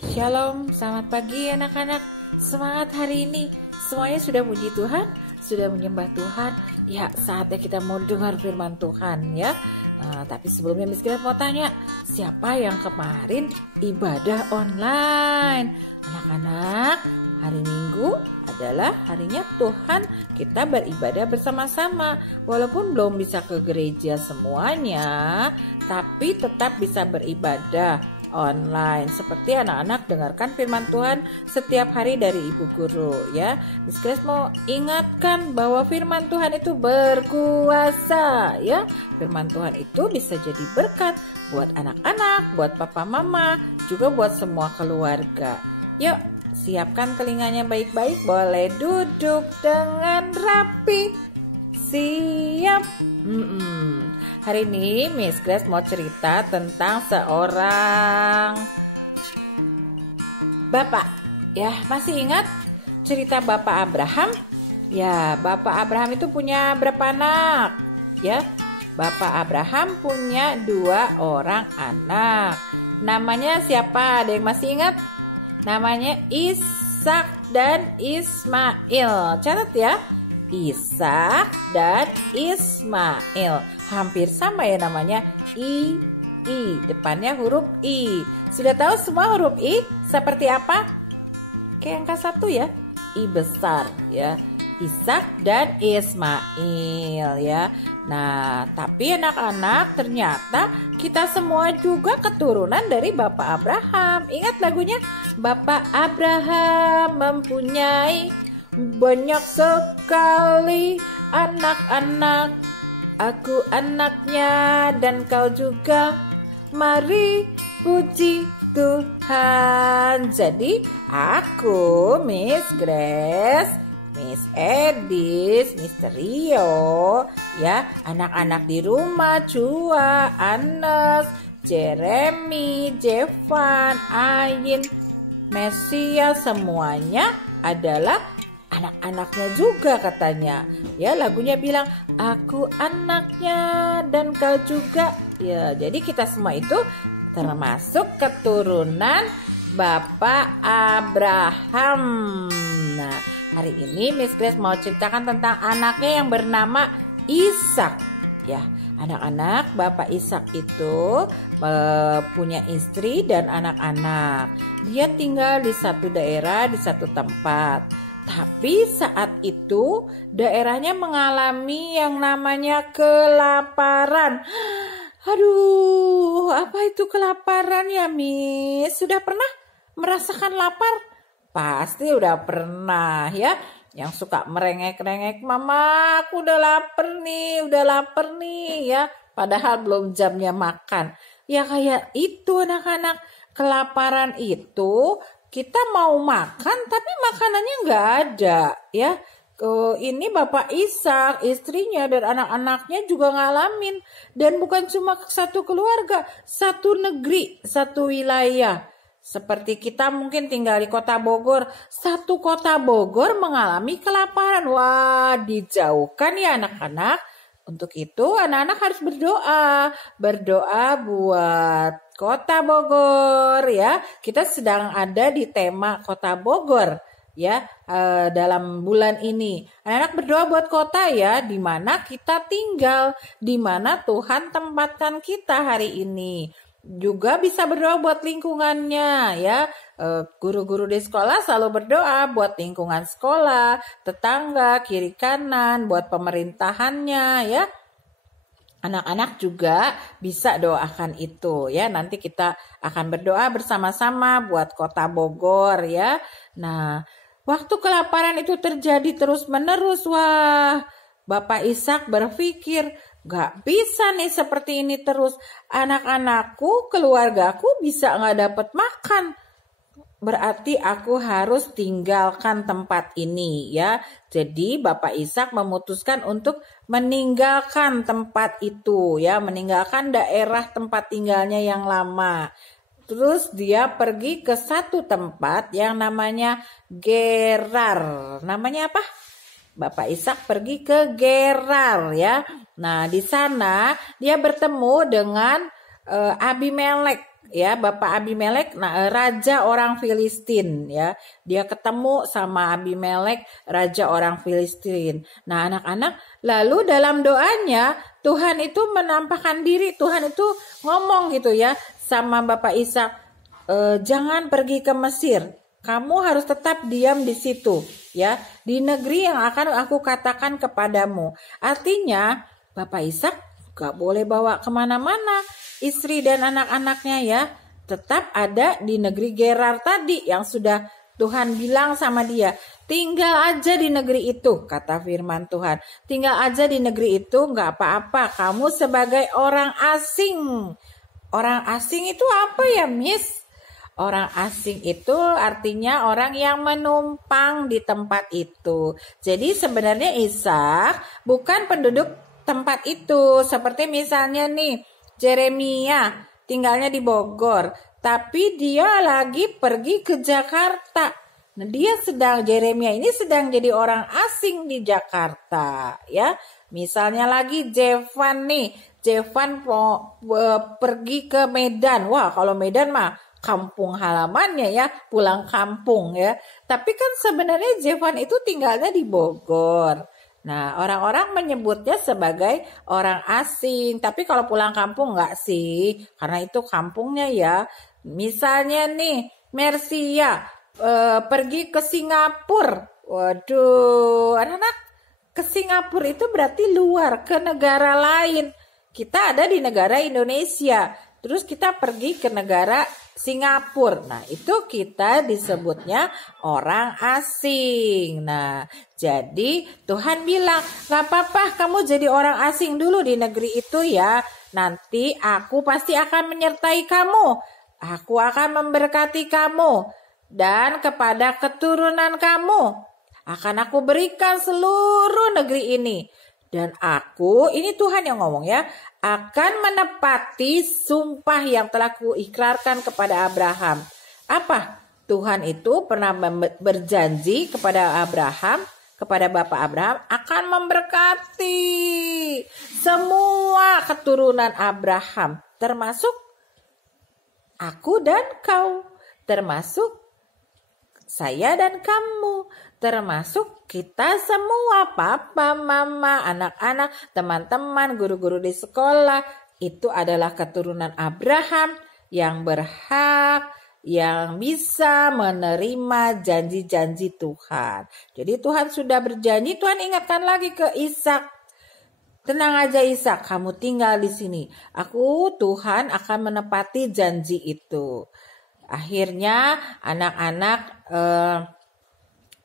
Shalom, selamat pagi anak-anak. Semangat hari ini. Semuanya sudah puji Tuhan, sudah menyembah Tuhan. Ya, saatnya kita mau dengar firman Tuhan ya. Tapi sebelumnya Miss Grace mau tanya, siapa yang kemarin ibadah online? Anak-anak, hari Minggu adalah harinya Tuhan kita beribadah bersama-sama. Walaupun belum bisa ke gereja semuanya, tapi tetap bisa beribadah online seperti anak-anak dengarkan firman Tuhan setiap hari dari ibu guru ya. Miss Grace mau ingatkan bahwa firman Tuhan itu berkuasa ya. Firman Tuhan itu bisa jadi berkat buat anak-anak, buat papa mama, juga buat semua keluarga. Yuk, siapkan telinganya baik-baik, boleh duduk dengan rapi. Siap. Hari ini Miss Grace mau cerita tentang seorang bapak. Ya, masih ingat cerita Bapak Abraham? Ya, Bapak Abraham itu punya berapa anak? Ya, Bapak Abraham punya 2 orang anak. Namanya siapa? Ada yang masih ingat? Namanya Ishak dan Ismail. Catat ya. Ishak dan Ismail. Hampir sama ya namanya. I. Depannya huruf I. Sudah tahu semua huruf I seperti apa? Kayak angka 1 ya. I besar ya. Ishak dan Ismail ya. Nah, tapi anak-anak ternyata kita semua juga keturunan dari Bapak Abraham. Ingat lagunya? Bapak Abraham mempunyai banyak sekali anak-anak, aku anaknya dan kau juga, mari puji Tuhan. Jadi aku Miss Grace, Miss Edis, Mister Rio, ya anak-anak di rumah, Cua, Anes, Jeremy, Jevan, Ayin, Mesia, semuanya adalah anak-anaknya juga katanya. Ya, lagunya bilang aku anaknya dan kau juga. Ya, jadi kita semua itu termasuk keturunan Bapak Abraham. Nah, hari ini Miss Grace mau ceritakan tentang anaknya yang bernama Ishak. Ya, anak-anak Bapak Ishak itu punya istri dan anak-anak. Dia tinggal di satu daerah, di satu tempat. Tapi saat itu daerahnya mengalami yang namanya kelaparan. Aduh, apa itu kelaparan ya, Miss? Sudah pernah merasakan lapar? Pasti udah pernah ya. Yang suka merengek-rengek, Mama aku udah lapar nih ya. Padahal belum jamnya makan. Ya kayak itu anak-anak, kelaparan itu kita mau makan tapi makanannya nggak ada ya. Ini Bapak Ishak, istrinya dan anak-anaknya juga ngalamin. Dan bukan cuma satu keluarga, satu negeri, satu wilayah. Seperti kita mungkin tinggal di kota Bogor, satu kota Bogor mengalami kelaparan. Wah, dijauhkan ya anak-anak. Untuk itu anak-anak harus berdoa buat Kota Bogor ya. Kita sedang ada di tema Kota Bogor ya dalam bulan ini. Anak-anak berdoa buat kota ya, di mana kita tinggal, di mana Tuhan tempatkan kita hari ini. Juga bisa berdoa buat lingkungannya ya. Guru-guru di sekolah selalu berdoa buat lingkungan sekolah, tetangga, kiri kanan, buat pemerintahannya ya. Anak-anak juga bisa doakan itu ya. Nanti kita akan berdoa bersama-sama buat Kota Bogor ya. Nah, waktu kelaparan itu terjadi terus-menerus, wah, Bapak Ishak berpikir, gak bisa nih seperti ini terus. Anak-anakku, keluargaku bisa gak dapat makan. Berarti aku harus tinggalkan tempat ini ya. Jadi Bapak Ishak memutuskan untuk meninggalkan tempat itu ya, meninggalkan daerah tempat tinggalnya yang lama. Terus dia pergi ke satu tempat yang namanya Gerar. Namanya apa? Bapak Ishak pergi ke Gerar ya. Nah, di sana dia bertemu dengan Abimelek ya Bapak Abimelek, raja orang Filistin ya. Dia ketemu sama Abimelek, raja orang Filistin. Nah, anak-anak, lalu dalam doanya Tuhan itu menampakkan diri, Tuhan itu ngomong gitu ya sama Bapak Ishak, jangan pergi ke Mesir. Kamu harus tetap diam di situ ya, di negeri yang akan aku katakan kepadamu. Artinya Bapak Ishak gak boleh bawa kemana-mana istri dan anak-anaknya ya, tetap ada di negeri Gerar tadi yang sudah Tuhan bilang sama dia. Tinggal aja di negeri itu, kata firman Tuhan. Tinggal aja di negeri itu, gak apa-apa. Kamu sebagai orang asing. Orang asing itu apa ya, Miss? Orang asing itu artinya orang yang menumpang di tempat itu. Jadi sebenarnya Ishak bukan penduduk tempat itu. Seperti misalnya nih, Jeremia tinggalnya di Bogor, tapi dia lagi pergi ke Jakarta. Nah, Jeremia ini sedang jadi orang asing di Jakarta, ya. Misalnya lagi Jevan nih, Jevan pergi ke Medan. Wah, kalau Medan mah kampung halamannya ya, pulang kampung ya. Tapi kan sebenarnya Jevan itu tinggalnya di Bogor. Nah, orang-orang menyebutnya sebagai orang asing. Tapi kalau pulang kampung enggak sih, karena itu kampungnya ya. Misalnya nih, Mercia pergi ke Singapura. Waduh, anak-anak, ke Singapura itu berarti luar, ke negara lain. Kita ada di negara Indonesia, terus kita pergi ke negara Singapura. Nah, itu kita disebutnya orang asing. Nah, jadi Tuhan bilang, gak apa-apa kamu jadi orang asing dulu di negeri itu ya. Nanti aku pasti akan menyertai kamu. Aku akan memberkati kamu. Dan kepada keturunan kamu akan aku berikan seluruh negeri ini. Dan aku, ini Tuhan yang ngomong ya, akan menepati sumpah yang telah kuikrarkan kepada Abraham. Apa? Tuhan itu pernah berjanji kepada Abraham, kepada Bapak Abraham, akan memberkati semua keturunan Abraham, termasuk aku dan kau, termasuk saya dan kamu, termasuk kita semua, papa, mama, anak-anak, teman-teman, guru-guru di sekolah. Itu adalah keturunan Abraham yang berhak, yang bisa menerima janji-janji Tuhan. Jadi Tuhan sudah berjanji, Tuhan ingatkan lagi ke Ishak. Tenang aja Ishak, kamu tinggal di sini. Aku, Tuhan, akan menepati janji itu. Akhirnya anak-anak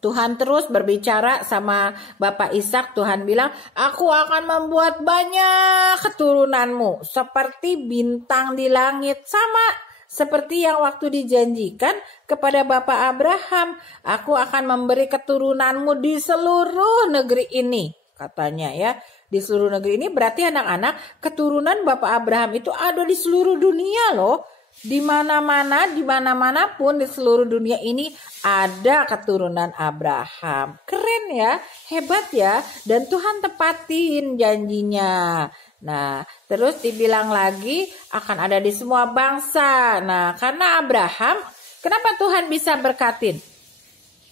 Tuhan terus berbicara sama Bapak Ishak. Tuhan bilang, aku akan membuat banyak keturunanmu seperti bintang di langit. Sama seperti yang waktu dijanjikan kepada Bapak Abraham. Aku akan memberi keturunanmu di seluruh negeri ini, katanya ya. Di seluruh negeri ini berarti anak-anak, keturunan Bapak Abraham itu ada di seluruh dunia loh. Di mana-mana, di mana-mana pun di seluruh dunia ini ada keturunan Abraham. Keren ya, hebat ya. Dan Tuhan tepatin janjinya. Nah, terus dibilang lagi akan ada di semua bangsa. Nah, karena Abraham, kenapa Tuhan bisa berkatin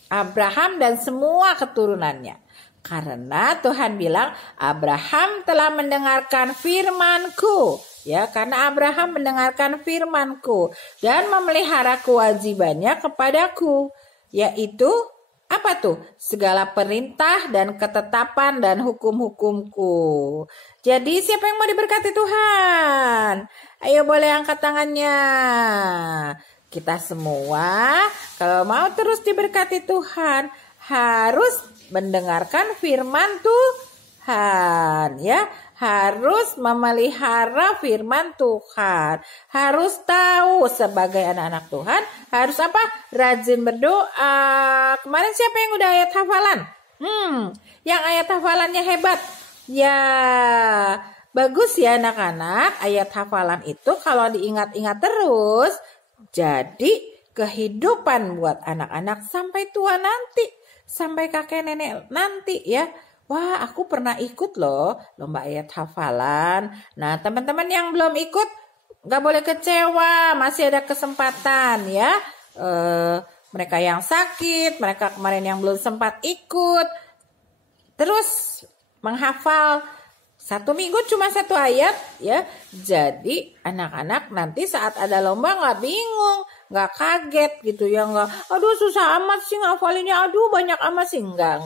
Abraham dan semua keturunannya? Karena Tuhan bilang Abraham telah mendengarkan firman-Ku. Ya, karena Abraham mendengarkan firman-Ku dan memelihara kewajibannya kepadaku, yaitu apa tuh? Segala perintah dan ketetapan dan hukum-hukumku. Jadi siapa yang mau diberkati Tuhan? Ayo boleh angkat tangannya. Kita semua kalau mau terus diberkati Tuhan harus mendengarkan firman Tuhan ya. Harus memelihara firman Tuhan. Harus tahu sebagai anak-anak Tuhan. Harus apa? Rajin berdoa. Kemarin siapa yang udah ayat hafalan? Yang ayat hafalannya hebat. Ya, bagus ya anak-anak. Ayat hafalan itu kalau diingat-ingat terus, jadi kehidupan buat anak-anak sampai tua nanti. Sampai kakek nenek nanti ya. Wah, aku pernah ikut loh lomba ayat hafalan. Nah, teman-teman yang belum ikut, nggak boleh kecewa, masih ada kesempatan ya. Mereka yang sakit, mereka kemarin yang belum sempat ikut, terus menghafal 1 minggu cuma 1 ayat ya. Jadi anak-anak nanti saat ada lomba nggak bingung, nggak kaget gitu ya, nggak aduh susah amat sih ngafalinnya, aduh banyak amat sih, enggak,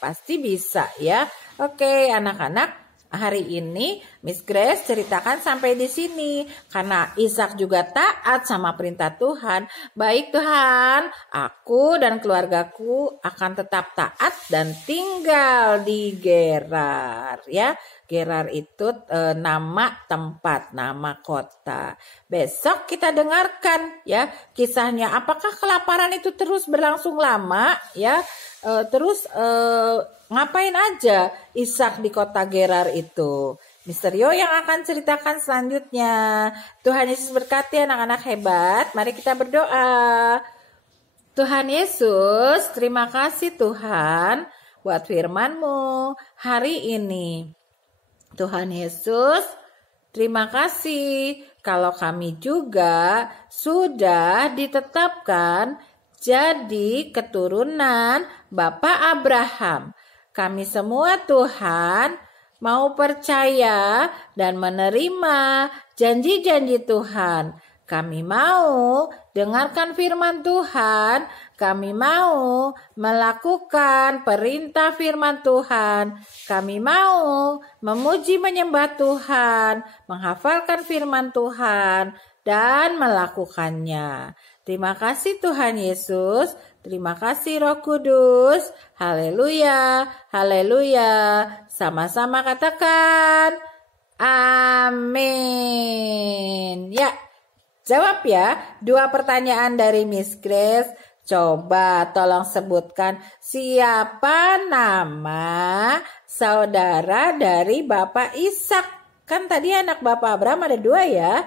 pasti bisa ya. Oke anak-anak, hari ini Miss Grace ceritakan sampai di sini karena Ishak juga taat sama perintah Tuhan. Baik Tuhan, aku dan keluargaku akan tetap taat dan tinggal di Gerar ya. Gerar itu nama tempat, nama kota. Besok kita dengarkan ya kisahnya. Apakah kelaparan itu terus berlangsung lama ya? Ngapain aja Ishak di kota Gerar itu? Misterio yang akan ceritakan selanjutnya. Tuhan Yesus berkati anak-anak hebat. Mari kita berdoa. Tuhan Yesus, terima kasih Tuhan buat firman-Mu hari ini. Tuhan Yesus, terima kasih kalau kami juga sudah ditetapkan jadi keturunan Bapak Abraham. Kami semua Tuhan mau percaya dan menerima janji-janji Tuhan. Kami mau dengarkan firman Tuhan. Kami mau melakukan perintah firman Tuhan. Kami mau memuji menyembah Tuhan, menghafalkan firman Tuhan, dan melakukannya. Terima kasih Tuhan Yesus. Terima kasih Roh Kudus. Haleluya, haleluya. Sama-sama katakan amin. Ya, jawab ya 2 pertanyaan dari Miss Grace. Coba tolong sebutkan siapa nama saudara dari Bapak Ishak. Kan tadi anak Bapak Abraham ada 2 ya.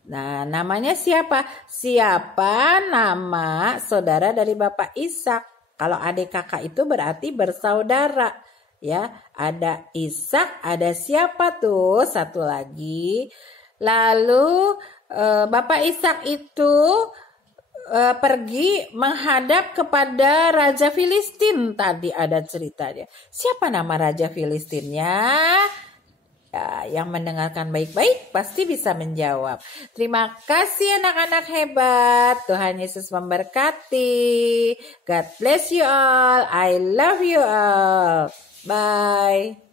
Nah, namanya siapa? Siapa nama saudara dari Bapak Ishak? Kalau adik kakak itu berarti bersaudara. Ya, ada Ishak, ada siapa tuh? Satu lagi. Lalu Bapak Ishak itu pergi menghadap kepada Raja Filistin. Tadi ada ceritanya. Siapa nama Raja Filistinnya? Ya, yang mendengarkan baik-baik pasti bisa menjawab. Terima kasih anak-anak hebat. Tuhan Yesus memberkati. God bless you all. I love you all. Bye.